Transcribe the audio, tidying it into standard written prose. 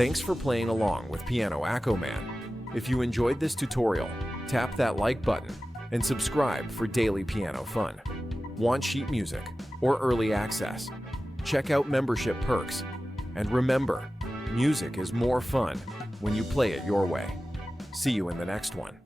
Thanks for playing along with Piano AccoMan. If you enjoyed this tutorial, tap that like button and subscribe for daily piano fun. Want sheet music or early access? Check out membership perks. And remember, music is more fun when you play it your way. See you in the next one.